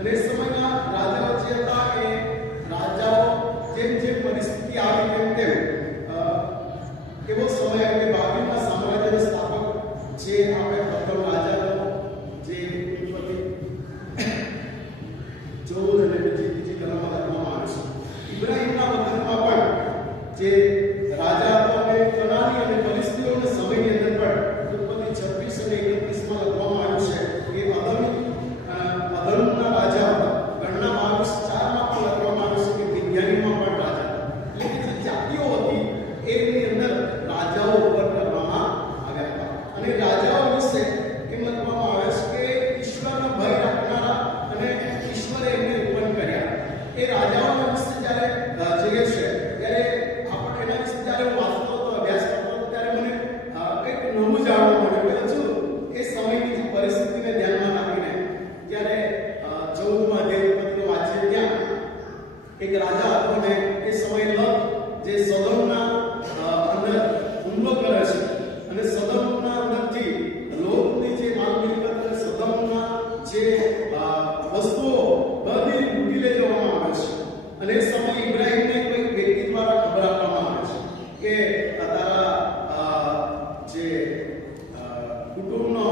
અને સમયના રાજાઓ 14 અને બીજી કલમમાં લખવામાં આવે છે. ઇબ્રાહીમના વખતમાં પણ જે રાજા હતો અને કનાની અને ફિલિસ્તીઓના સમયની અંદર પણ ઉત્પત્તિ 26 અને 31માં લખવામાં આવ્યું છે કે અધર્મના રાજા હતા. ગણના 22:4માં પણ લખવામાં આવ્યું છે કે મિદ્યાનીમાં પણ રાજા હતા. એટલે કે જે જાતિઓ હતી એની અંદર રાજાઓ ઉપર કરવામાં આવ્યા હતા. અને રાજાઓ વિશે એમ લખવામાં આવે છે કે ઈશ્વરનો ભય રાખનારા અને ઈશ્વરે એમને ઉત્પન્ન કર્યા. એ રાજાઓના વિશે જ્યારે જોઈએ છે ત્યારે આપણે એના વિશે જ્યારે વાંચતો હતો, અભ્યાસ કરતો હતો, ત્યારે મને કંઈક નવું જાણવા મળ્યું કે હજુ એ સમયની જે પરિસ્થિતિને ધ્યાનમાં રાખીને ત્યારે 14માં અધ્યાય ઉત્પત્તિનો વાંચીએ ત્યાં એક રાજા હતો ને એ સમયે લોત જે સદોમના અંદર હુમલો કરે છે અને સદોમના અંદરથી લોતની જે માલ મિલકત અને સદોમના જે વસ્તુઓ બધી લૂંટી લઈ જવામાં આવે છે. અને એ સમયે ઇબ્રાહીમને કોઈ વ્યક્તિ દ્વારા ખબર આપવામાં આવે છે કે તારા જે કુટુંબનો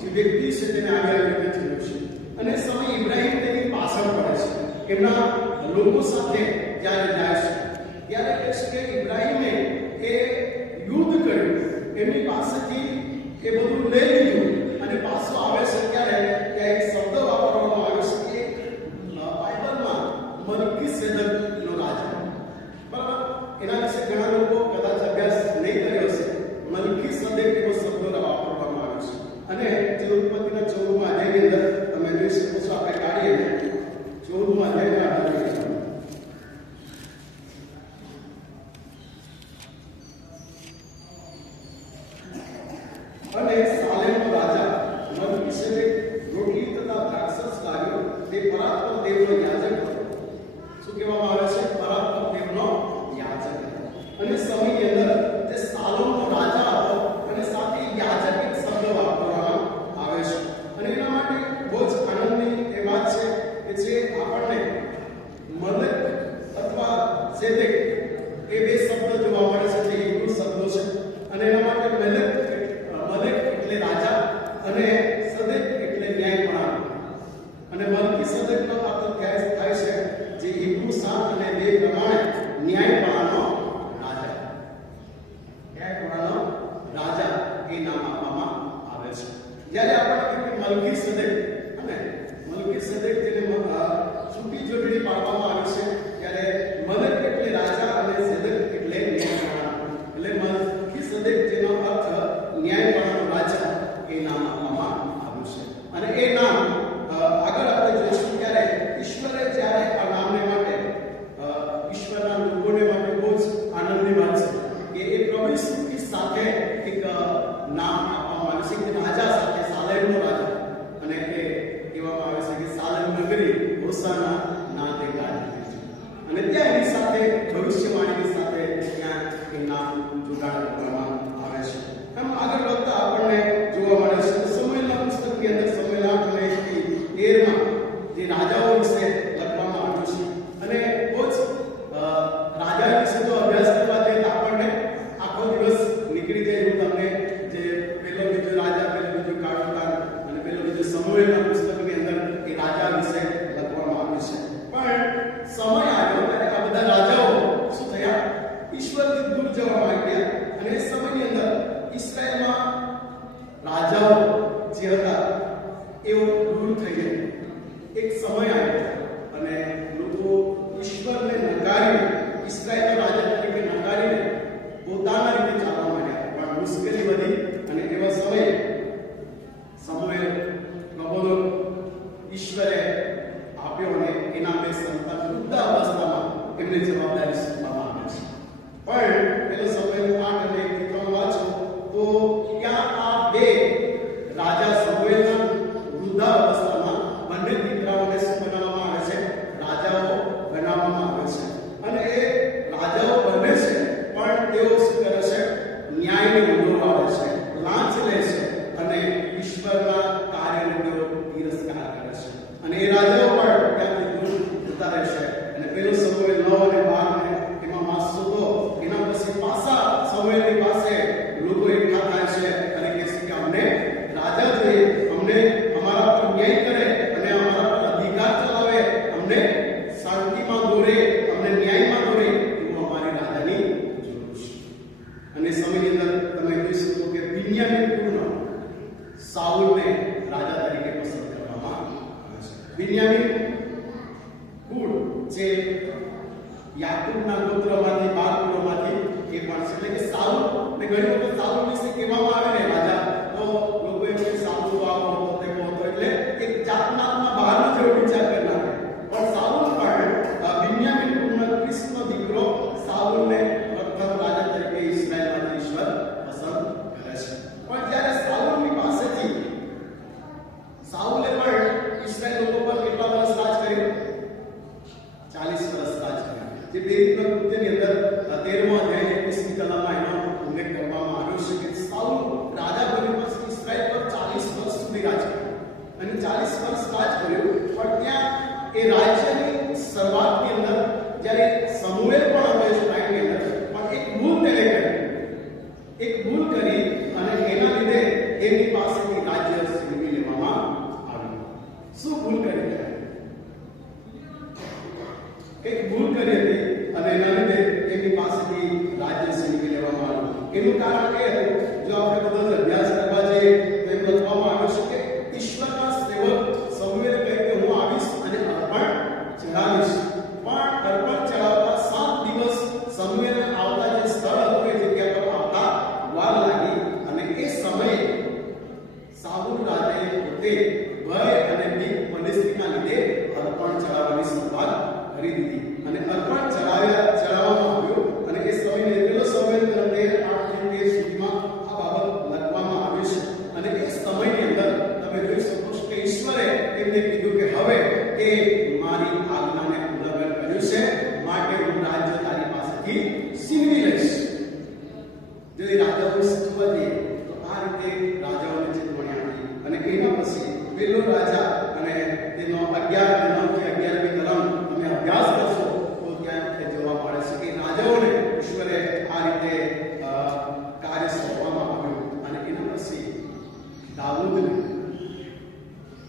જે વ્યક્તિ છે તેને આગળ લઈને થયું છે. અને એ સમયે ઇબ્રાહીમ તેની પાછળ પડે છે. એમના લોકો સાથે જ્યારે જાય છે ત્યારે કહે છે કે ઇબ્રાહીમે એ યુદ્ધ કર્યું, એમની પાસેથી એ બધું લઈ લીધું અને પાછો આવે છે ત્યારે ત્યાં એક શબ્દ વાપરવામાં આવે છે કે બાઇબલમાં મલ્કીસેદકનો રાજા. બરાબર, એના વિશે ઘણા લોકો કદાચ અભ્યાસ નહીં કર્યો હશે. મલ્કીસેદક એવો શબ્દ વાપરવામાં આવે છે. અને જે ઉત્પત્તિના 14માં અધ્યાયની અંદર તમે જોઈ શકો છો, આપણે કાઢીએ 14માં અધ્યાયના અને સાલેમનો રાજા મલ્કીસેદક રોટલી તથા દ્રાક્ષરસ લાવ્યો. તે પરાત્પર દેવનો યાજક હતો. શું કહેવામાં આવે છે? પરાત્પર દેવનો યાજક હતો. અને સમયની અંદર જે સાલોમનો રાજા હતો અને સાથે યાજક એક શબ્દ વાપરવામાં આવે છે. અને એના માટે બહુ જ આનંદની એ વાત છે કે જે આપણને મલક અથવા સેદેક એ બે શબ્દ જોવા મળે છે, જે હિબ્રુ શબ્દો છે. અને એના માટે મલક એટલે રાજા અને સદેક એટલે ન્યાયપણાનો. અને મલ્કીસેદકનો અર્થ થાય છે જે હિબ્રુ 7 અને 2 પ્રમાણે ન્યાયપણાનો રાજા. ન્યાયપણાનો રાજા એ નામ આપવામાં આવે છે. જ્યારે આપણે મલ્કીસેદક અને મલ્કીસેદક જેને છૂટી જોડણી પાડવામાં આવી છે ત્યારે મલક એટલે રાજા અને સેદક એટલે ન્યાયપણાનો. એટલે મલ્કીસેદક જેનો અર્થ ન્યાયપણાનો રાજા એ નામ આપવામાં આવ્યું છે. અને એ નામ આગળ આપણે જોઈશું ત્યારે ઈશ્વરે જ્યારે આ નામને માટે ઈશ્વરના લોકોને માટે બહુ જ આનંદની વાત છે કે એ પ્રભુ ઈસુ ખ્રિસ્ત સાથે એક નામ આપવામાં આવે છે કે રાજા સાથે, સાલેમનો રાજા. અને એ કહેવામાં આવે છે કે સાલેમ નગરી હોસાના નામે ગાદી છે. અને ત્યાં એની સાથે ભવિષ્યવાણીની સાથે ત્યાં એ નામ જોડાણ કરવામાં આવે છે. આમ આગળ વધતા આપણને જોવા મળે છે સમયના પુસ્તકની અંદર સમયના 8:13માં જે રાજાઓ વિશે લખવામાં આવ્યું છે. અને બહુ જ રાજા વિશે તો અભ્યાસ કરવા જઈએ તો આપણને આખો દિવસ નીકળી જાય. એવું તમને જે પહેલો બીજો રાજા, પહેલો બીજો કાળુકાળ અને પહેલો બીજો સમયના પુસ્તકની અંદર એ રાજા વિશે લખવામાં આવ્યું છે. પણ સમય આવ્યો ત્યારે આ બધા રાજાઓ શું થયા? ઈશ્વરથી દૂર જવા માંડ્યા. અને એ સમયની અંદર ઇસ્રાયેલમાં રાજાઓ જે હતા એઓ દૂર થઈ ગયા. એક સમય આવ્યો અને લોકો ઈશ્વરને નકારીને, ઇસ્રાયેલના રાજા તરીકે નકારીને પોતાના રીતે ચાલવા માંડ્યા. પણ મુશ્કેલી વધી અને એવા સમયે સમુએલ પ્રબોધક ઈશ્વરે આપ્યો અને એના બે સંતાન વૃદ્ધ અવસ્થામાં એમને જવાબદારી સોંપવામાં આવે છે. પણ પેલો સમુએલ 8 અને 1-3 વાંચો તો ત્યાં આ બે રાજા સમુએલના વૃદ્ધ અવસ્થામાં બંને દીકરાઓને શું બનાવવામાં આવે છે? રાજાઓ બનાવવામાં આવે છે. અને એ રાજાઓ બને છે પણ તેઓ શું કરે છે? ન્યાયને વિરોધ આવે છે, લાંચ લે છે અને ઈશ્વરના કાર્યનો તેઓ તિરસ્કાર કરે છે. અને એ રાજાઓ પણ ત્યાંથી દૂર જતા રહેશે. અને પેલો સમુએલ 9 અને 12 એમાં વાંચશો તો એના પછી પાછા સમુએલની પાસે લોકો એકઠા થાય છે અને કહે છે કે અમને રાજા જોઈએ, અમને અમારા પર ન્યાય કરે અને અમારા પર અધિકાર ચલાવે, જે યાકૂબના ગોત્રમાંથી 12 કુળોમાંથી એ પણ છે. એટલે કે સાઉલ, ને ઘણી વખત સાઉલ વિશે કહેવામાં આવે ને રાજા, તો લોકો એમ કે સાઉલ તો આવો હતો તેવો હતો, એટલે એક જાતના બહારનો જેવો વિચાર કરનાર. પણ સાઉલ પણ બિન્યામીન કુળનો ક્રિસ્તનો દીકરો સાઉલને પ્રથમ રાજા તરીકે ઇસ્રાએલમાંથી ઈશ્વર પસંદ કરે છે. પણ જ્યારે સાઉલની પાસેથી સાઉલે પણ ઇસ્રાએલ લોકો પર કેટલા વર્ષ રાજ કર્યું? 40 વર્ષ રાજ કર્યું. જે દેવીના કૃત્યની અંદર 13મા અધ્યાય 21મી કલમમાં એનો ઉલ્લેખ કરવામાં આવ્યો છે કે સાઉલ રાજા બન્યો પછી ઇસ્રાએલ પર 40 વર્ષ સુધી રાજ કર્યું. અને 40 વર્ષ રાજ કર્યું. પણ ત્યાં એ રાજ્યની શરૂઆતની અંદર જ્યારે સમુએલ પણ હતો એ ટાઈમની અંદર, પણ એક ભૂલ તેને કરી અને એના લીધે એમની પાસેથી રાજ્ય છીનવી લેવામાં આવ્યું. શું ભૂલ કરી? એક ભૂલ કરી હતી અને એના લીધે એમની પાસેથી રાજ્ય છીનવી લેવામાં આવ્યું. એનું કારણ એ હતું, જો આપણે બધો અભ્યાસ કરવા જઈએ તો એમ લખવામાં આવ્યું છે કે ઈશ્વરના સેવક સમુએલ કહે કે હું આવીશ અને અર્પણ ચડાવીશ. પણ અર્પણ ચડાવતા 7 દિવસ સમુએલને આવતા જે સ્થળ હતું એ જગ્યા પર આવતા વાર લાગી. અને એ સમયે સાઉલ રાજાએ પોતે ભય અને બીક પરિસ્થિતિના લીધે અર્પણ ચડાવવાની શરૂઆત કરી દીધી. અને અર્પણ ચડાવવામાં આવ્યું. અને એ સમયને એટલો સમય 13:8-13 સુધીમાં આ બાબત લખવામાં આવ્યું છે. અને એ સમયની અંદર તમે જોઈ શકો છો કે ઈશ્વરે એમને કીધું કે હવે એ મારી આજ્ઞાને ઉલ્લંઘન કર્યું છે, માટે હું રાજ્ય તારી પાસેથી છીનવી લઈશ. જો એ રાજાઓને સચવા દઈએ તો આ રીતે રાજાઓને ચેતવણી આપી. અને એના પછી પેલો રાજા અને તેનો 11-11મી કલમ તમે અભ્યાસ કરશો તો ત્યાં જોવા મળે છે કે રાજાઓને ઈશ્વરે આ રીતે કાર્ય સોંપવામાં આવ્યું. અને એના પછી દાઉદને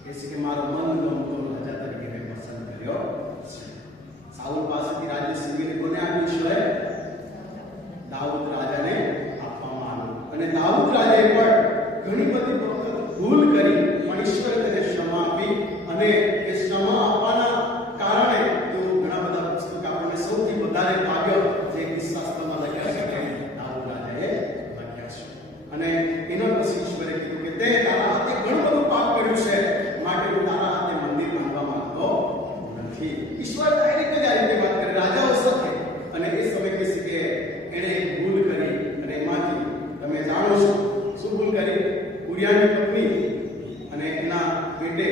કહે છે કે મારો મનગમતો રાજા તરીકે મેં પસંદ કર્યો છે. સાઉલ પાસેથી રાજ્ય છીનવીને કોને આપ્યું? ઈશ્વરે દાઉદ રાજાને આપવામાં આવ્યું. અને દાઉદ રાજાએ પણ ઘણી બધી વખત ભૂલ કરી, પણ ઈશ્વરે તેને ક્ષમા આપી. અને એ ક્ષમા આપવાના કારણે તો ઘણા બધા પુસ્તક આપણને સૌથી વધારે ભાગ્ય જે કિસ્સામાં લખ્યા છે કે દાઉદ રાજાએ લખ્યા છે. અને એના પછી ઈશ્વરે કીધું કે તે તારા હાથે ઘણું બધું પાપ કર્યું છે, માટે હું તારા હાથે મંદિર બાંધવા માંગતો નથી. ઈશ્વર ડાયરેક્ટ જ આ રીતે વાત કરે રાજાઓ સાથે. અને એ સમય કહે છે કે એણે ભૂલ કરી. અને એમાંથી તમે જાણો છો શું ભૂલ કરી? ઉરિયાની પત્ની અને એના બેટે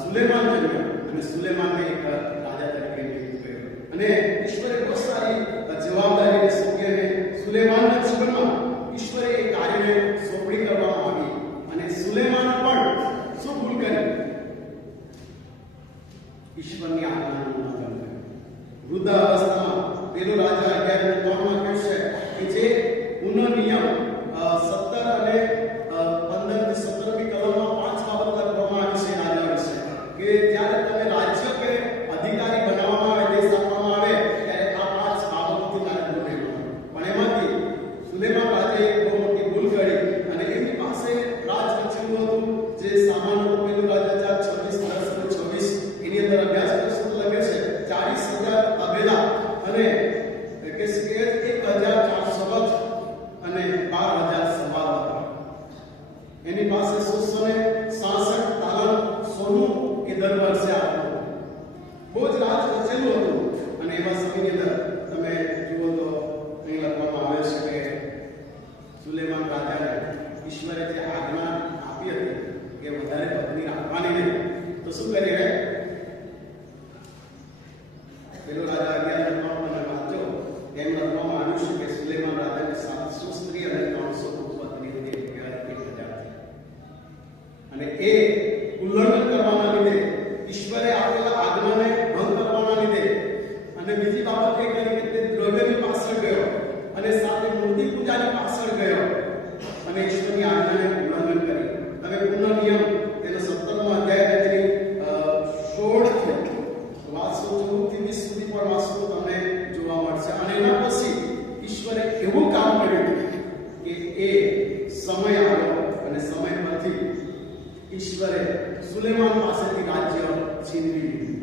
સુલેમાન જન્મ્યો. અને સુલેમાનને એક રાજા તરીકે નિયુક્ત કર્યો. અને ઈશ્વરે બહુ સારી જવાબદારી સોંપી. અને સુલેમાનના જીવનમાં ઈશ્વરે એ કાર્યને સોંપણી કરવામાં આવી. અને સુલેમાન પણ શું ભૂલ કરી? ઈશ્વરની આજ્ઞાનું ઉલ્લંઘન કર્યું. વૃદ્ધાવસ્થામાં પેલો રાજા 11:3માં કહે છે કે જે પુનઃનિયમ 17 અને 15-17મી કલમમાં 5 બાબત લખવામાં આવી છે રાજા વિશે. કે જ્યારે તમે રાજ્ય કે અધિકારી બનાવવામાં આવે, દેશ આપવામાં આવે, ત્યારે આ 5 બાબતોથી તારે દૂર રહેવાનું. પણ એમાંથી સુલેમાન રાજાએ બહુ મોટી ભૂલ કરી. અને એમની પાસે રાજ રચેલું હતું જે સામાન હતું. પેલું રાજા 4:26-26 એની અંદર અભ્યાસ કરશો તો લખે છે 40,000 તબેલા અને કે 1,400 રથ અને 12,000 સવાર હતા. એની પાસે 666 તાલાંત સોનું એ દર વર્ષે આપતું. બહુ જ રાજ રચેલું હતું. અને એવા સમયની અંદર તમે જુઓ તો અહીં લખવામાં આવે છે કે સુલેમાન રાજાને ઈશ્વરે જે આજ્ઞા આપી હતી કે વધારે પત્ની રાખવાની નહીં, તો શું કરી રહ્યા? પેલો રાજા 11:3 વાંચો એમ લખવામાં આવ્યું છે કે સુલેમાન રાજાને 700 સ્ત્રી અને 300 પત્ની હતી. 1,000. અને એ ઉલ્લંઘન કરવાના લીધે, ઈશ્વરે આપેલા આજ્ઞાને ભંગ કરવાના લીધે, અને બીજી બાબત એ કરી કે તે દ્રવ્યની પાછળ ગયો અને સાથે મૂર્તિ પૂજાની પાછળ ગયો અને ઈશ્વરની આજ્ઞાને ઉલ્લંઘન કરી. હવે પુનઃનિયમ તેનો 17મો અધ્યાય તેની 16 વાસો 14-20 સુધી પણ વાસો તમને જોવા મળશે. અને એના પછી ઈશ્વરે એવું કામ કર્યું કે એ સમય આવ્યો અને સમય પરથી ઈશ્વરે સુલેમાન પાસેથી રાજ્ય છીનવી લીધું.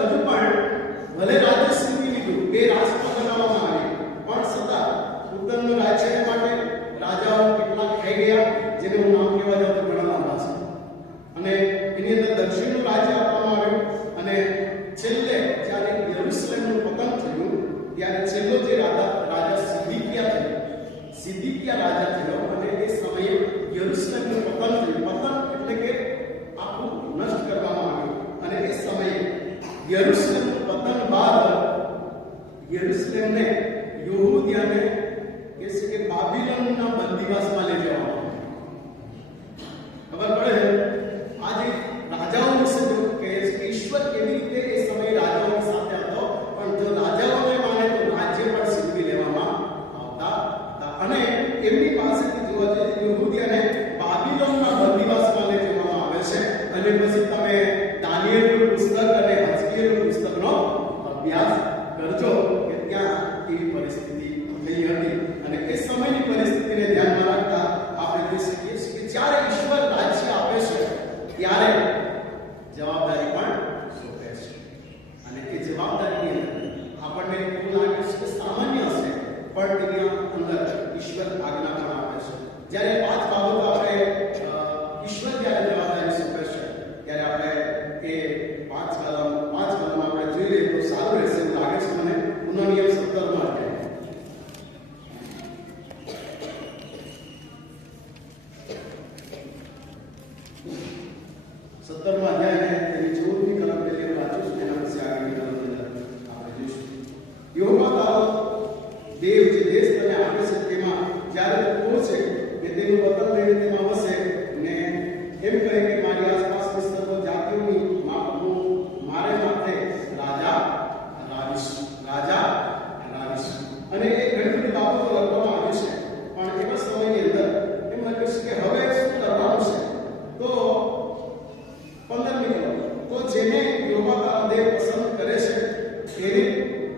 હજુ પણ ભલે રાજ્ય સીવી લીધું, એ રાષ્ટ્ર બનાવવામાં આવ્યું, પણ છતાં ઉત્તરનું રાજ્ય માટે રાજાઓ કેટલાક થઈ ગયા, જેને હું નામ કહેવા જાઉં તો ઘણા લાંબા છે. અને એની અંદર દક્ષિણનું રાજ્ય આપવામાં આવ્યું. અને છેલ્લે જ્યારે યરુશલેમનું પતન થયું ત્યારે છેલ્લો જે રાજા સિદિકિયા રાજા થયો. અને એ સમયે યરુશલેમનું પતન થયું. પતન એટલે કે આખું નષ્ટ કરવામાં આવ્યું. અને એ સમયે યરુશલેમનું પતન બાદ યરુશલેમને યહૂદિયાને કે છે કે બાબિલોનના બંદીવાસમાં લઈ જવામાં આવ્યું. ખબર પડે આજે રાજાઓ વિશે જો કહે છે કે ઈશ્વર કેવી રીતે એ સમયે રાજાઓની સાથે હતો, પણ જો રાજાઓને માને તો રાજ્ય પણ સીધવી લેવામાં આવતા હતા. અને એમની પાસેથી જોવા જઈએ યહૂદિયાને બાબિલોનના બંદીવાસમાં લઈ જવામાં આવે છે. અને પછી તમે દાનિયેલનું પુસ્તક અને હઝકીએલનું પુસ્તકનો અભ્યાસ કરજો કે ત્યાં એવી પરિસ્થિતિ થઈ હતી. અને એ સમયની પરિસ્થિતિને ધ્યાનમાં રાખતા આપણે જોઈ શકીએ છીએ કે જ્યારે ઈશ્વર રાજ્ય આપે છે ત્યારે જવાબદારી પણ સોંપે છે. અને એ જવાબદારીની અંદર આપણને એવું લાગે છે કે સામાન્ય હશે, પણ તેની અંદર ઈશ્વર આજ્ઞા પણ આપે છે. જ્યારે 5 બાબતો આપણે ઈશ્વર જ્યારે જવાબદારી સોંપે છે ત્યારે આપણે એ 5 કલમમાં આપણે જોઈ લઈએ તો સારું રહેશે એવું લાગે છે મને. પુનઃનિયમ 17માં અધ્યાય 17માં અધ્યાય તેની 14મી કલમ પહેલી વાંચું છું, એના પછી આગળની કલમ આપણે જોઈશું. યહોવા તારો દેવ જે દેશ તને આપે છે તેમાં જ્યારે તું પહોંચે કે તેનું વતન લઈને તેમાં વસે ને એમ કહે કે મારી આસપાસની સર્વ જાતિઓની મારે માથે રાજા લાવીશ. અને એ ઘણી બધી બાબતો લખવામાં આવી છે. પણ એવા સમયની અંદર એમ લખ્યું છે કે હવે શું કરવાનું છે? તો 15મી કલમ, તો જેને યહોવા તારો દેવ પસંદ કરે છે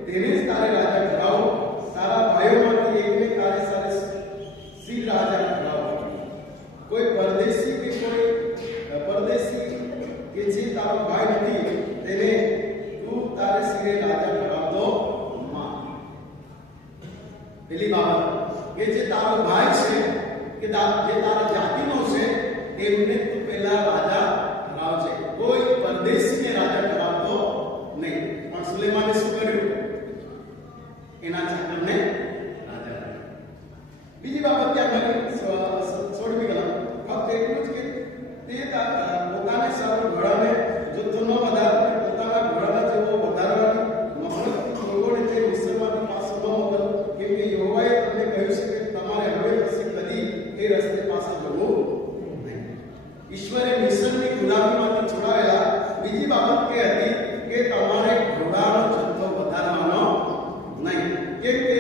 તેને જ તારે રાજા ઠરાવો. તારા ભાઈઓમાંથી એકને તારે સાથે સી રાજા ઠરાવો. કોઈ પરદેશી કે જે તારો ભાઈ નથી તેને તું તારે સિરે રાજા ઠરાવતો માં. પેલી બાબત કે જે તારો ભાઈ છે કે જે તારા જાતિનો છે એમને તું પહેલા રાજા ઠરાવજે. કોઈ પરદેશીને રાજા ઠરાવતો નહીં. પણ સુલેમાને શું કર્યું? એના ચાકરને રાજા કર્યો. બીજી બાબત ત્યાં કરી 16મી કલમ, ફક્ત એટલું જ કે તે પોતાને સારો ઘોડાને જથ્થો ન વધારે, પોતાના ઘોડાના જેવો વધારવાની મફત લોકોને તે મિસ્રમાંથી પાછો ન મોકલ, કેમ કે યહોવાએ તમને કહ્યું છે કે તમારે હવે પછી કદી એ રસ્તે પાછા જવું નહીં. ઈશ્વરે મિસ્રની ગુલામીમાંથી છોડાવેલા બીજી બાબત કે હતી કે તમારે ઘોડાનો જથ્થો વધારવાનો નહીં. કેમ કે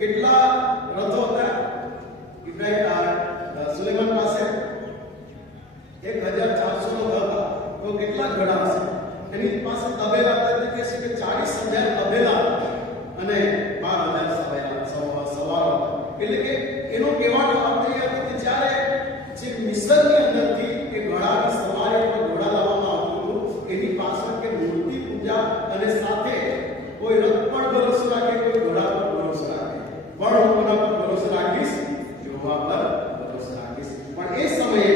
કેટલા રથો હતા સુલેમાન પાસે? 1400 નો હતા. તો કેટલા ઘોડા હશે? એની પાસે તબેલા હતા, કે છે કે 40,000 તબેલા અને 12,000 સવારો. એટલે કે એનો કહેવાનો અર્થ એ હતો કે જ્યારે જે મિસરની અંદરથી એ ઘોડાની સવારી પર ઘોડા લાવવામાં આવતું હતું, એની પાછળ કે મૂર્તિ પૂજા અને સાથે કોઈ રથ પર ભરોસો રાખે, કોઈ ઘોડા પર ભરોસો રાખે. પણ હું કોના પર ભરોસો રાખીશ? યહોવા પર ભરોસો રાખીશ. પણ એ સમયે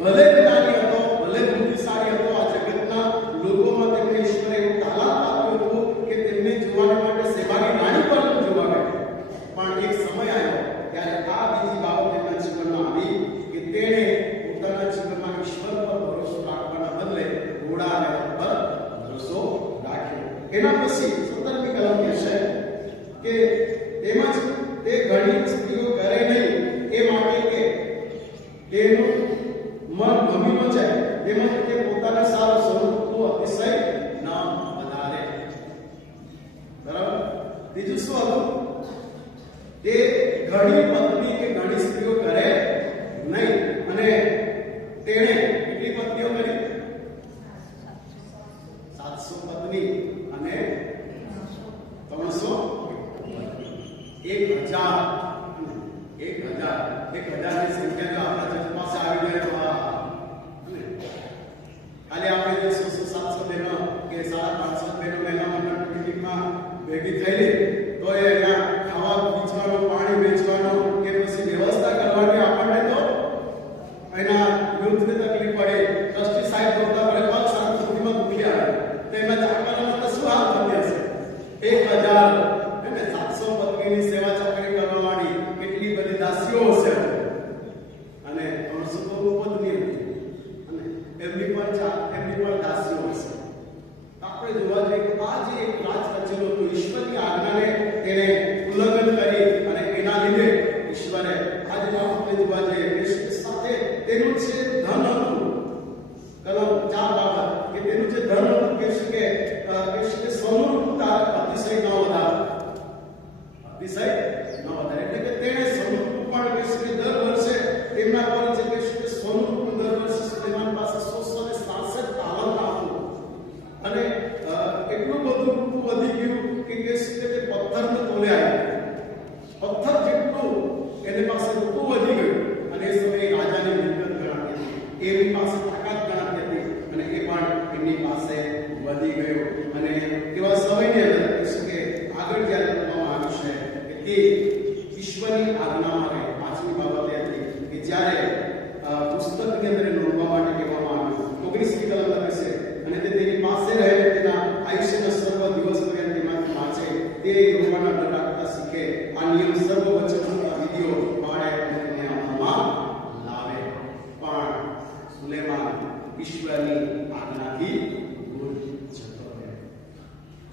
ભલે જ્ઞાની હતો, ભલે બુદ્ધિશાળી હતો, આ જગતના લોકોમાં તેમને ઈશ્વરે એવું તાલામ આપ્યું હતું કે તેમને જોવા માટે સેવાની રાણી પર જોવા ગયો. પણ એક સમય આવ્યો ત્યારે આ બીજી બાબત એમના જીવનમાં આવી કે તેણે પોતાના જીવનમાં ઈશ્વર પર ભરોસો રાખવાના બદલે ઘોડા અને રથ પર ભરોસો રાખ્યો. એના પછી 17મી કલમ કહે છે કે તેમજ તે ઘણી સ્ત્રીઓ કરે નહીં એ માટે કે તેનું મન ગમી ન જાય, તેમજ તે પોતાના સારા સ્વરૂપનું અતિશય ન વધારે. બરાબર? બીજું શું હતું? તે ઘણી પત્ની કે ઘણી સ્ત્રીઓ કરે નહીં. અને તેણે કેટલી પત્નીઓ કરી? 700 પત્ની અને 300 1000 ની સંખ્યા જો આપણા જગ પાસે આવી જાય તો ખાલી આપણે 100 700 દેનો કે 500 ધારાસભ્યનો મહિલા મંડળ મીટિંગમાં ભેગી થયેલી તો એ અહીંયા ખાવા પીવાનું પાણી વેચવાનું કે પછી વ્યવસ્થા કરવાની આપણને તો એના યુથને તકલીફ પડે, ટ્રસ્ટી સાહેબ કરતા પડે, પગ સારા સુધીમાં દુખી આવે તો એના ચાકરામાં તો શું હાલ થતી હશે? 1700 પત્નીની સેવા ચાકરી કરવાની કેટલી બધી દાસીઓ હશે અને 300 તો પત્ની અને એમની પણ દાસીઓ હશે. આપણે જોવા જઈએ કે આ જે એક રાજ રચેલો હતો, ઈશ્વરની આજ્ઞાને તેને ઉલ્લંઘન કરી અને એના લીધે ઈશ્વરે આજે આપણે જોવા જઈએ કે સાથે તેનું જે ધન હતું, કલમ 4 બાબત કે તેનું જે ધન હતું કે સોનું અતિશય ન વધારે એટલે કે તેણે સોનું પણ કે દર વર્ષે તેમના પર જે કે સોનું દર વર્ષે સુલેમાન પાસે 667 તાલંત આપવું અને એટલું બધું વધી ગયું કે તે પથ્થરને તોલે આવ્યું, પથ્થર જેટલું એની પાસે રૂપું વધી ગયું અને એ સમયે રાજાની મિલકત ગણાતી હતી, એની પાસે તાકાત ગણાતી હતી અને એ પણ એમની પાસે વધી ગયો. અને એવા સમયની અંદર કે આગળ જ્યારે કરવામાં આવ્યું છે કે તે ઈશ્વરની આજ્ઞામાં રહે. પાંચમી બાબત એ હતી કે જ્યારે પુસ્તકની અંદર નોંધવા માટે કહેવામાં આવ્યું 19મી કલમ લખે છે અને તે તેની પાસે રહે, તેના આયુષ્યના સર્વ દિવસ દરમિયાન તેમાંથી વાંચે, તે યોગવાના ડર રાખતા શીખે, આ નિયમ સર્વ વચનોના વિધિઓ પાળે અને તેને અમલમાં લાવે. પણ સુલેમાન ઈશ્વરની આજ્ઞાથી દૂર જતો રહ્યો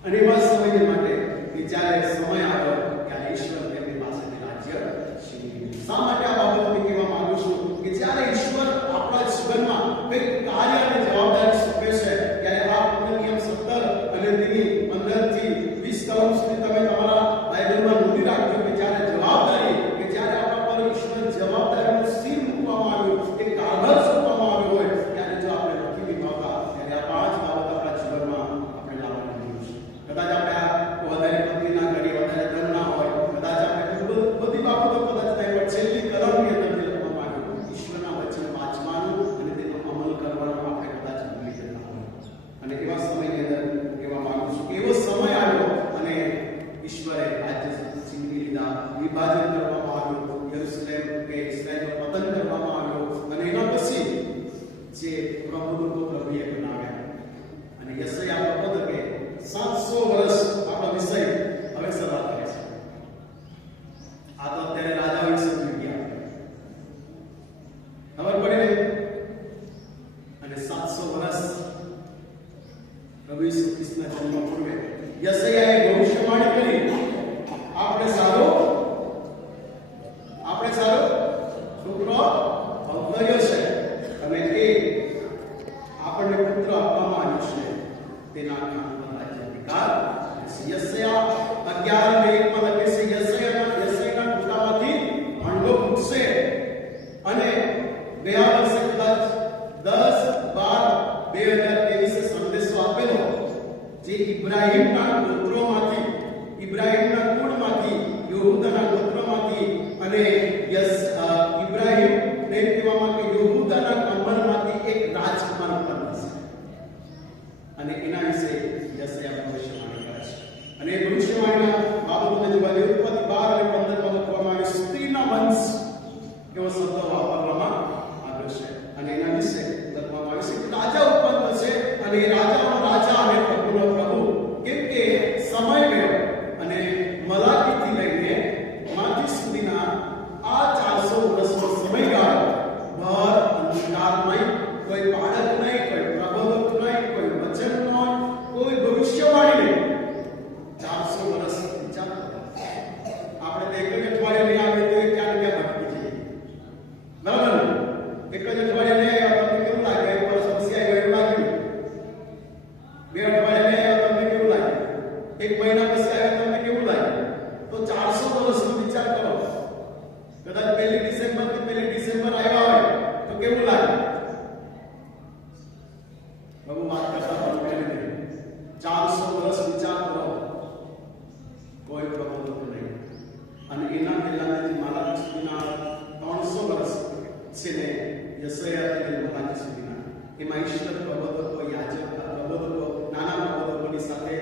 અને એવા સમય માટે કે જ્યારે સમય આવ્યો ત્યારે ઈશ્વર તેમની પાસેથી રાજ્ય છીનવી લીધું. શા માટે આ બાબતને કહેવા માંગુ છું કે જ્યારે ઈશ્વર આપણા જીવનમાં કંઈક કાર્ય અને જવાબદારી સોંપે છે ત્યારે આ નિયમ 17 અને તેની 15 થી 20 કલમ સુધી તમે તમારા બાઇબલમાં નોંધી રાખજો કે જ્યારે જવાબદારી કે જ્યારે આપણા પર ઈશ્વર જવાબદારીનું સીલ મૂકવામાં આવ્યું, એક કાગળ સોંપવામાં આવ્યો હોય ત્યારે જો આપણે નથી નિભાવતા ત્યારે આ 5 બાબત આપણા જીવનમાં આપણે લાવવાની જરૂર છે. કદાચ આપણે આ વધારે પત્ની ના કરી, વધારે ધન ના હોય, કદાચ આપણે બધી બાબતો કદાચ નહીં, પણ છેલ્લી કલમની અંદર લખવામાં આવ્યું ઈશ્વરના વચન વાંચવાનું અને તેનો અમલ કરવાનો આપણે કદાચ ભૂલી જતા હોય. અને એવા સમયની અંદર કહેવા માંગુ છું કે એવો સમય આવ્યો અને ઈશ્વરે રાજ્ય છીનવી લીધા, વિભાજન કરવામાં આવ્યું, યરુશલેમ કે ઇસ્રાએલનું પતન કરવામાં આવ્યું અને એના પછી જે પ્રભુનો પ્રભુએ બનાવ્યા અને યશાયા પ્રભુ કે 700 વર્ષ આપણો વિષય હવે શરૂઆત થાય છે. આ તો અત્યારે રાજા વિશે જોઈ ગયા ખબર પડે ને, અને 700 વર્ષ પ્રભુ ઈસુ ખ્રિસ્તના જન્મ પૂર્વે યશાયાએ ભવિષ્યવાણી કરી આપણે સારો છોકરો અવતર્યો છે અને એ આપણને પુત્ર આપવામાં આવ્યો છે, તેના નામનો રાજ્ય અધિકાર. યશાયા 11:1 માં લખે છે યશાયાના પુત્રમાંથી ભંડો ફૂટશે અને ગયા વર્ષે કદાચ 10/12/2023 સંદેશો આપેલો જે ઇબ્રાહીમના કુળમાંથી યહૂદાના ગોત્રમાંથી અને ઇબ્રાહીમ ને કહેવામાં કે યહૂદાના કંબરમાંથી એક રાજકુમાર ઉત્પન્ન થશે અને એના વિશે યશાયા ભવિષ્યવાણી કરે છે. અને એ ભવિષ્યવાણીના બાબતોને જોવા જઈએ ઉત્પત્તિ 12 અને 15 માં લખવામાં આવે સ્ત્રીના વંશ એવો શબ્દ વાપરવામાં આવ્યો છે અને એના વિશે લખવામાં આવે છે કે રાજા ઉત્પન્ન થશે અને એ રાજાનો રાજા અને પ્રભુનો પ્રભુ, કેમ કે સમય ગયો અને મલાકીથી લઈને માથી સુધીના આ 400 વર્ષનો સમયગાળો ભર અંધકારમય, કોઈ બાળક નહીં, કોઈ પ્રબોધક નહીં, કોઈ વચન નહીં, કોઈ ભવિષ્યવાણી નહીં. 400 વર્ષ વિચાર કરો. આપણે એક જ અઠવાડિયે નહીં આવે તો ક્યાં ભટકી જઈએ, બરાબર ને? એક જ અઠવાડિયે નહીં આવ્યા તમને કેવું લાગે? એક વર્ષ પછી આવ્યો એવું લાગ્યું? 2 અઠવાડિયે નહીં આવ્યા તમને કેવું લાગે? 1 મહિના પછી આવ્યા તમને કેવું લાગે? તો 400 વર્ષનો વિચાર કરો. કદાચ 1 ડિસેમ્બર થી 1 ડિસેમ્બર આવ્યા હોય તો કેવું લાગે? પ્રભુ વાત કરતા હોય 400 વર્ષ વિચાર કરો, કોઈ પ્રબોધક નહીં. અને એના પહેલાના મારા સુધીના 300 વર્ષ છે ને યશાયાથી મલાકી સુધીના, એમાં ઈશ્વર પ્રબોધકો, યાજક પ્રબોધકો, નાના પ્રબોધકોની સાથે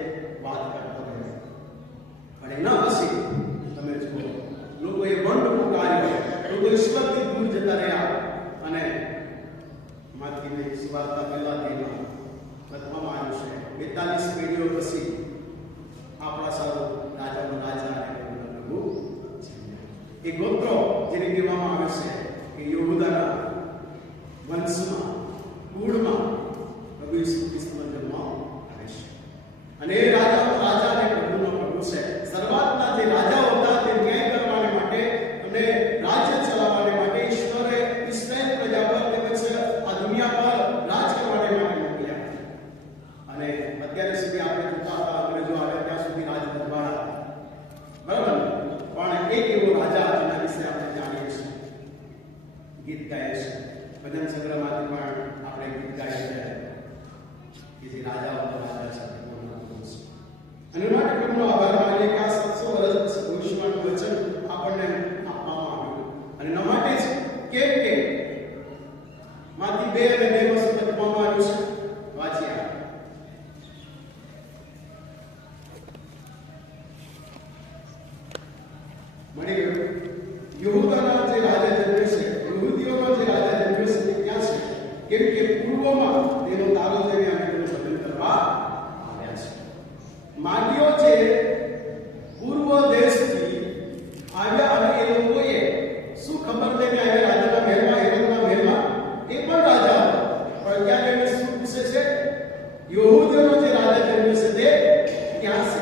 ભજન સંગ્રહમાંથી પણ આપણે ગીત ગાઈએ છીએ કે જે રાજા હતો રાજા છે અને માટે પ્રભુનો આભાર માનીએ કે આ 700 વર્ષ ભવિષ્યવાણી વચન આપણને આપવામાં આવ્યું અને એના માટે જ કે માંથી 2 અને 2 વસ્તુ લખવામાં આવ્યું છે. વાંચીએ મળી ગયું. યહૂદાના જે રાજા જન્મે છે, યહૂદીઓનો જે રાજા જન્મે છે તે ક્યાં છે? કેમ કે પૂર્વમાં તેનો તારો જઈને અને તેનું ભજન કરવા આવ્યા છે. માગીઓ છે પૂર્વ દેશથી આવ્યા અને એ લોકોએ શું ખબર લઈને આવ્યા રાજાના મહેલમાં, હેરોદના મહેલમાં? એ પણ રાજા હતો, પણ ત્યાં એને શું પૂછે છે? યહૂદીઓનો જે રાજા જન્મે છે તે ક્યાં છે?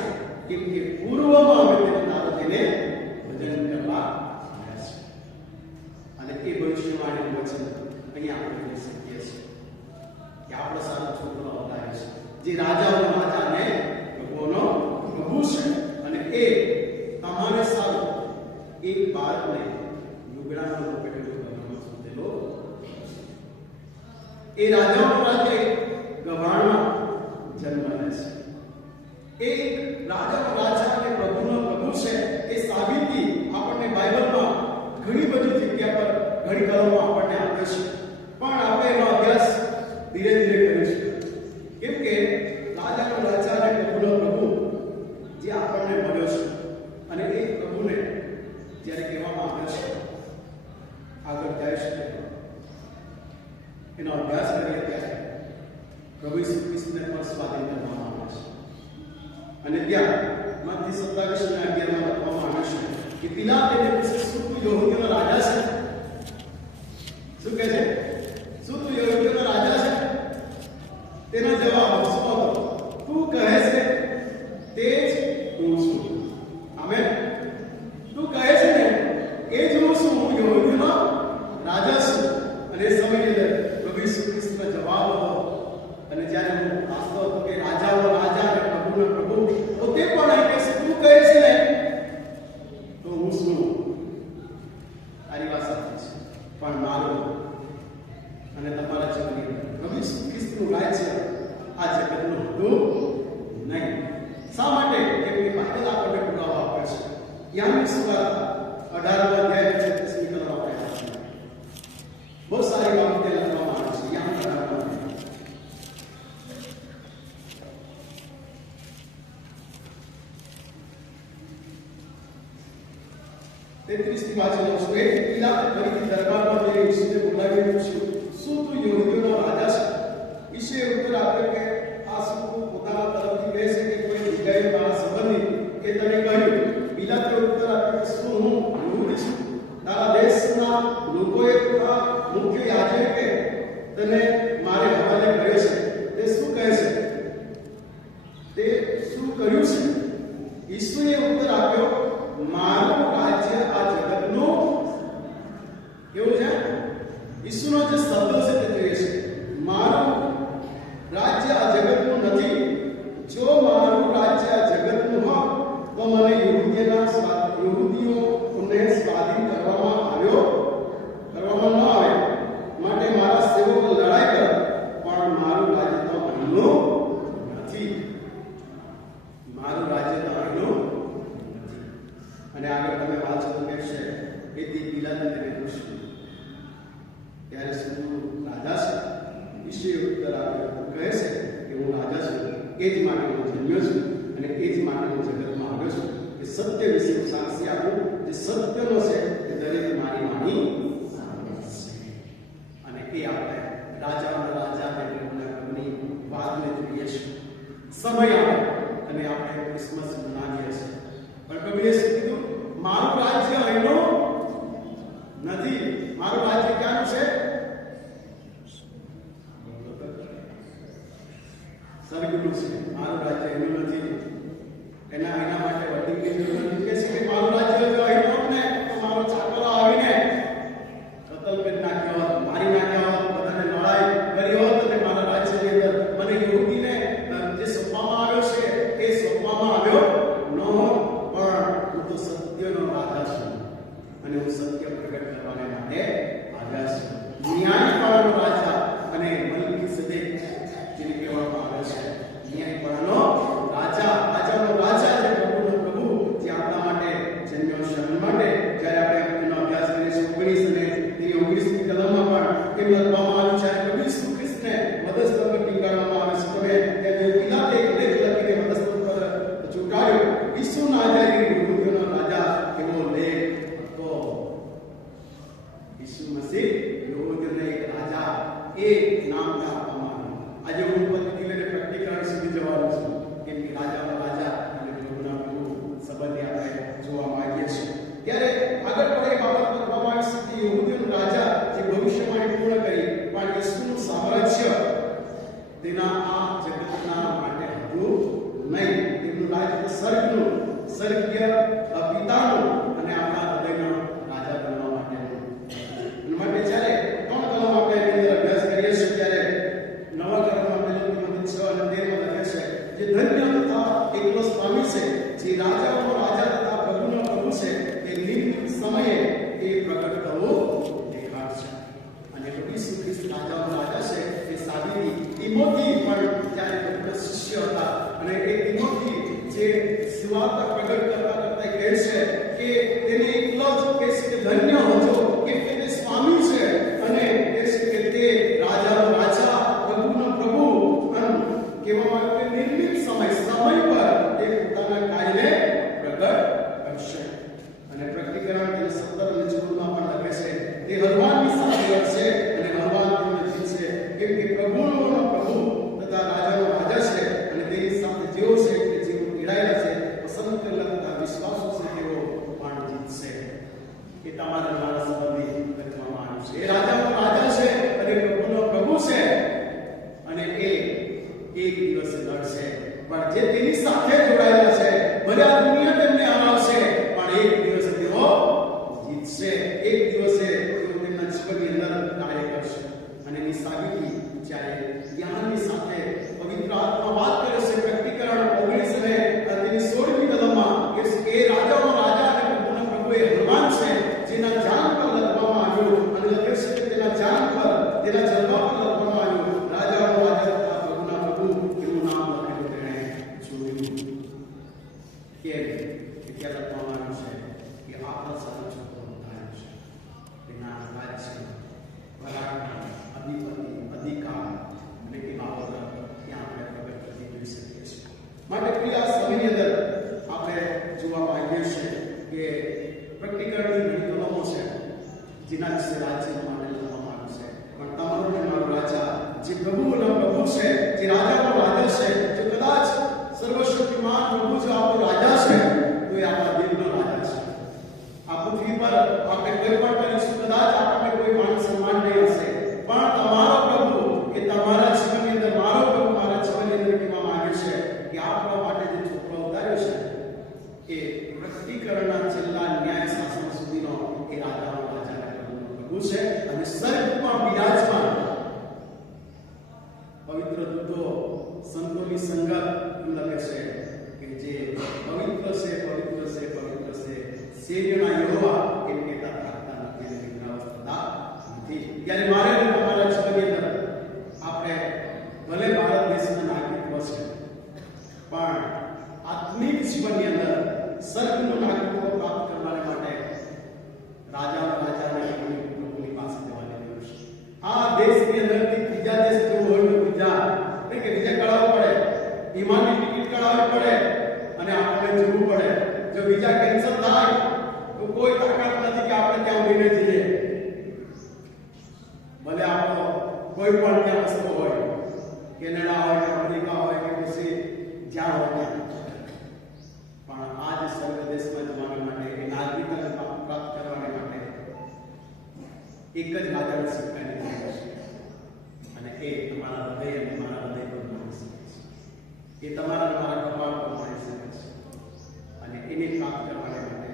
કેમ કે પૂર્વમાં અમે તેનો તારો જઈને ભજન કરવા આવ્યા છે. અને એ ભવિષ્યવાણીનું વચન અહીંયા આપણે જોઈ શકીએ છીએ કે આપણો સારો છોકરો અવતારે છે, જે રાજાઓનો રાજા અને પ્રભુનો પ્રભુ છે. અને એ તમારે સારું એક બાળકને લુગડામાં લપેટેલો ગભાણમાં સૂતેલો, એ રાજાઓનો રાજા ગભાણમાં જન્મ લે છે. એ રાજાનો રાજા અને પ્રભુનો પ્રભુ છે. એ સાબિતી આપણને બાઇબલમાં ઘણી બધી જગ્યા પર ઘણી કલમો આપણને આપે છે, પણ આપણે એનો અભ્યાસ ધીરે ધીરે કરીશું. કેમ કે રાજાનો રાજા અને પ્રભુનો પ્રભુ જે આપણને મળ્યો છે અને એ પ્રભુને જ્યારે કહેવામાં આવે છે આગળ જાય છે એનો અભ્યાસ કરીએ ત્યારે પ્રભુ ઈસુ ખ્રિસ્તને પણ સ્વાધીન કરવામાં આવે છે. અને ત્યાં મત્તી 27 અને 11 માં લખવામાં આવે છે કે પિલાતે તેને પૂછે, શું તું યહૂદીઓનો રાજા છે? શું કહે છે? શું તું યહૂદીઓનો રાજા છે? તેનો જવાબ શું હતો? તું કહે છે તે જ હું છું. આમેન. તું કહે છે ને એ જ હું છું, હું યહૂદીઓનો રાજા છું. અને એ સમયની અંદર પ્રભુ ઈસુ ખ્રિસ્તનો જવાબ હતો. અને જ્યારે હું વાંચતો હતો કે રાજાઓનો રાજા અને પ્રભુનો પ્રભુ પોતે પણ અહીં કહે છે તું કહે છે ને તો હું શું? તારી વાત સાચી છે, પણ મારું અને તમારા જીવનની પ્રભુ ઈસુ ખ્રિસ્તનું રાજ્ય આ જગતનું હતું નહીં. શા માટે? કેમ કે બાઇબલ આપણને પુરાવો આપે છે. યાની સુવાર્તા 18 અધ્યાય 36મી કલમ આપણે વાંચીએ. બહુ સારી બાબતે લખવામાં આવે છે. યાન 18 33 વાંચેલો છું. એક પિલાતે ફરીથી દરબારમાં જઈ ઈસુને બોલાવીને પૂછ્યું, શું તું યહૂદીઓનો રાજા છે? ઈસુએ ઉત્તર આપ્યો કે આ શું તું પોતાના તરફથી કહે છે કે કોઈ જગ્યાએ મારા સંબંધી એ તને કહ્યું? પિલાતે ઉત્તર આપ્યો કે શું હું યહૂદી છું? તારા દેશના લોકોએ તથા મુખ્ય યાજકે તને મારે હવાલે કર્યો છે. તે શું કહે છે? તે શું કર્યું છે? ઈસુએ ઉત્તર આપ્યો, મારું રાજ્ય આ જગતનું કેવું છે? ઈસુનો જે શબ્દ છે તે જોઈએ છે. મારું રાજ્ય આ જગતનું નથી. જો મારું રાજ્ય આ જગતનું હોત તો મને યહૂદીઓને સ્વાધીન કરવામાં ન આવે. માટે મારા સેવકો લડાઈ કરે, પણ મારું રાજ્ય તો અહીંનું નથી. મારું રાજ્ય તો અહીંનું નથી. અને આગળ તમે વાંચો તો કહેશે એથી પિલાતે તેને પૂછ્યું, ત્યારે શું રાજા છે? ઈસુએ ઉત્તર આપ્યો, કહે છે કે હું રાજા છું. એ જ માટે હું જન્મ્યો છું અને એ જ માટે હું જગતમાં આવ્યો છું કે સત્ય વિશે હું સાક્ષી આપું. જે સત્યનો છે તે દરેક મારી વાણી સાંભળશે. અને એ આપણે રાજાના રાજા અને પ્રભુની વાતને જોઈએ છીએ. સમય આવે અને આપણે ક્રિસમસ મનાવીએ છીએ, પણ પ્રભુએ શું કીધું? મારું રાજ્ય અહીંનું નથી. મારું રાજ્ય ક્યાંનું છે? સ્વર્ગનું છે. મારું રાજ્ય અહીંનું નથી. એના માટે વડીલની જરૂર નથી. કે છે કે મારું રાજ્ય જો અહીં હોત ને તો મારો ચાકરો આવીને કતલ કરી નાખ્યો હોત, મારી નાખ્યા હોત, બધાને લડાઈ કરી હોત અને મારા રાજ્યની અંદર મને યહૂદીને જે સોંપવામાં આવ્યો છે એ સોંપવામાં આવ્યો ન હોત. પણ હું તો સ્વર્ગીય પિતાનું અને આપણા હૃદયનો રાજા બનવા માટેનું. માટે જ્યારે 3 કલમ આપણે એની અંદર અભ્યાસ કરીએ છીએ ત્યારે નવા કલમમાં પહેલું તિમોથી 6 અને 13 માં લખે છે, જે ધન્ય તથા એકલો સ્વામી છે, જે રાજાઓનો રાજા તથા પ્રભુનો પ્રભુ છે, તે નિમિત્ત સમયે એ પ્રગટ થવો દેખાડશે. અને ઈસુ ખ્રિસ્ત રાજાઓનો રાજા છે. એ સાબિતી તિમોથી પણ જ્યારે પ્રભુના શિષ્ય હતા અને એ તિમોથી જે સુવાર્તા પ્રગટ કરતા કહે છે કે તેને એકલો જ કહે છે કે ધન્ય હોજો કે તે સ્વામી છે અને કહે છે કે તે રાજાનો રાજા પ્રભુનો પ્રભુ કહેવામાં આવે કે નિર્મિત સમય પર તે પોતાના કાર્યને પ્રગટ કરશે. અને પ્રકટીકરણ 17 અને 14 માં પણ લખે છે, તે હરવાનની સાથે લડશે અને હરવાન તેમને જીતશે, કેમ કે પ્રભુનો પ્રભુ તથા રાજાનો રાજા છે અને તેની સાથે જેઓ છે કે જેઓ પીડાયેલા છે, પસંદ કરેલા તથા વિશ્વાસુ છે તેઓ પણ જીતશે. એ તમારા મારા સંબંધી લખવામાં આવ્યું છે. એ રાજાનો રાજા છે અને પ્રભુનો પ્રભુ છે અને એ એક દિવસે લડશે. પણ જે તેની સાથે જોડાયેલા છે, ભલે આ દુનિયા તેમને હરાવશે પણ એક દિવસે તેઓ જીતશે. એક દિવસે તેઓ તેમના જીવનની અંદર કાર્ય કરશે. અને એની સાબિતી જ્યારે જ્ઞાનની સાથે પવિત્ર આત્મા વાત કરે છે. પ્રકટીકરણ 19 અને તેની 16મી કલમમાં એ રાજાનો રાજા અને પ્રભુના પ્રભુ એ હરવાન છે, જેના જાન પર લખવામાં આવ્યું અને લખે છે કે તેના જાન પર તેના જલવા પર લખવામાં આવ્યું, રાજાનો રાજા તથા પ્રભુના પ્રભુ એનું નામ લખેલું તેણે જોયું. કેમ કે ત્યાં લખવામાં આવ્યું છે કે આપણા સારા છોકરો ઉધાર્યો છે, તેના રાજ્ય પરાક્રમ અધિપતિ અધિકાર અને એ બાબતો ત્યાં આપણે પ્રગટ કરતી જોઈ શકીએ છીએ. માટે પ્રિય સમયની અંદર આપણે જોવા માંગીએ છીએ કે પ્રકટીકરણની ઘણી કલમો છે જેના વિશે રાજ્ય માટે લખવામાં આવ્યું છે. પણ તમારું ને મારું રાજા જે પ્રભુનો પ્રભુ છે, જે રાજાનો રાજા છે, જે કદાચ સર્વશક્તિમાન પ્રભુ જો આપણો રાજા છે તો એ આપણા દિલનો રાજા છે. આ પૃથ્વી પર આપણે કોઈ પણ કરીશું, કદાચ આપણને કોઈ માન સન્માન નહીં હશે, પણ તમારો પ્રભુ એ તમારા જીવનની અંદર, મારો પ્રભુ મારા જીવનની અંદર કહેવા માંગે છે કે આપણા માટે જે છોકરો ઉતાર્યો છે એ પ્રકટીકરણના છેલ્લા ન્યાય શાસન સુધીનો એ રાજાનો રાજા પ્રભુ છે. અને સ્વર્ગમાં બિરાજમાન પવિત્ર દૂતો સંતોની સંગત લખે છે કે જે પવિત્ર છે પવિત્ર છે પવિત્ર છે સેનાના યહોવા એમ કહેતા થાકતા નથી અને નિરાશ થતા નથી. ત્યારે મારે અને તમારા જીવનની અંદર આપણે ભલે ભારત દેશના નાગરિકો છે પણ આત્મિક જીવનની અંદર સ્વર્ગનું નાગરિકત્વ પ્રાપ્ત કરવા માટે રાજાના રાજાને પ્રભુની પાસે જવાની જરૂર છે. આ દેશની અંદરથી બીજા દેશ જવું હોય તો બીજા કઢાવવું પડે, વિમાનની ટિકિટ કઢાવવી પડે અને આપણે જવું પડે. જો વિઝા કેન્સલ થાય તો કોઈ તાકાત નથી કે આપણે ત્યાં ઉડીને જઈએ. ભલે આપણો કોઈ પણ ત્યાં વસ્તુ હોય, કેનેડા હોય કે અમેરિકા હોય કે પછી જ્યાં હોય ત્યાં, પણ આ જે સ્વર્ગ દેશમાં જવા માટે એ નાગરિકતા પ્રાપ્ત કરવા માટે એક જ રાજાની સિક્કાની જરૂર છે. અને એ તમારા હૃદય અને મારા હૃદય પર મળી શકે છે. એ તમારા અને મારા કપાળ પર મળી શકે છે. અને એને પ્રાપ્ત કરવા માટે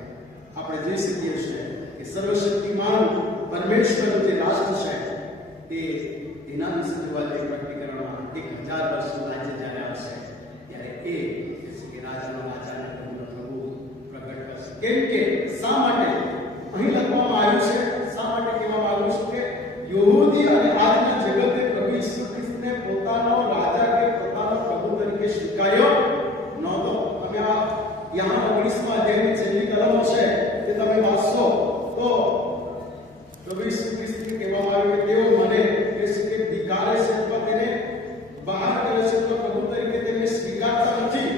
આપણે જોઈ શકીએ છીએ કે સર્વશક્તિમાન પરમેશ્વર જે રાષ્ટ્ર છે તે એના વિશે જોવા જઈએ પ્રકટીકરણમાં 1000 વર્ષનું રાજ્ય જ્યારે આવશે ત્યારે એ રાજાનો રાજા અને પ્રભુ પ્રગટ કરશે. કેમ કે શા માટે અહીં લખવામાં આવ્યું છે, શા માટે કહેવામાં આવ્યું છે કે યહૂદી અને આજના જગતે પ્રભુ ઈસુ ખ્રિસ્તને પોતાનો રાજા કે પોતાનો પ્રભુ તરીકે સ્વીકાર્યો નહોતો. તમે આ યહાં 19મા અધ્યાયની છેલ્લી કલમો છે તે તમે વાંચશો તો પ્રભુ ઈસુ ખ્રિસ્તને કહેવામાં આવ્યું કે તેઓ મને કે ધિક્કારે છે અથવા તેને બહાર કરે છે તો પ્રભુ તરીકે તેને સ્વીકારતા નથી.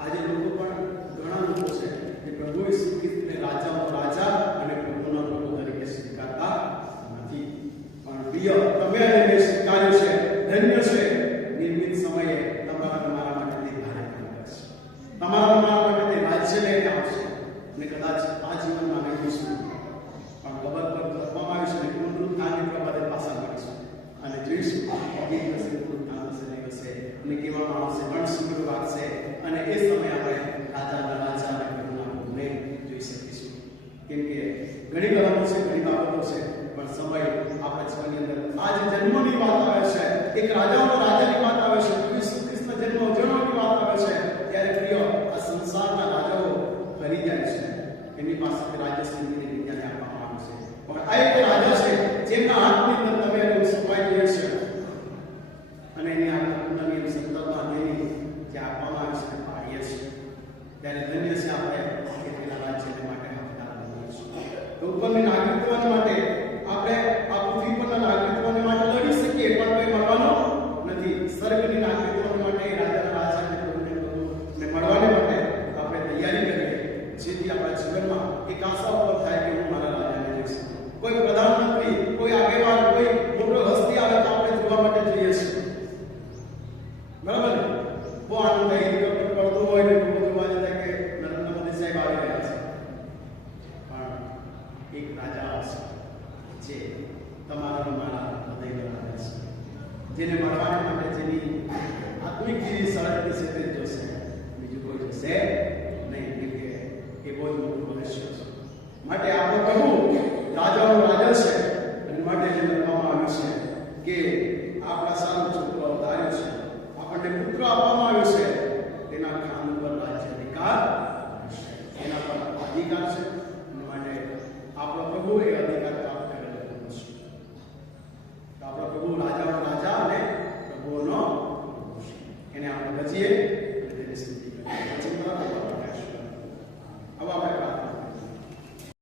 આજે લોકો પણ ઘણા લોકો છે જે પ્રભુ ઈસુ ખ્રિસ્તને રાજાનો રાજા અને પ્રભુના પ્રભુ તરીકે સ્વીકારતા નથી. પણ પ્રિય, તમે અને મેં સ્વીકાર્યું છે, ધન્ય છે. નિર્મિત સમયે તમારા મારા માટે તે કાર્ય કરશે. તમારા મારા માટે તે રાજ્ય લઈને આવશે અને કદાચ આ જીવનમાં નહીં જોઈશું પણ ખબર પર કરવામાં આવી છે અને પુનરુત્થાનની પ્રભાતે પાછા મળીશું અને જોઈશું એક દિવસે પુનરુત્થાન થશે, નહીં હશે અને કહેવામાં આવશે ગણસિંહ વાગશે અને એ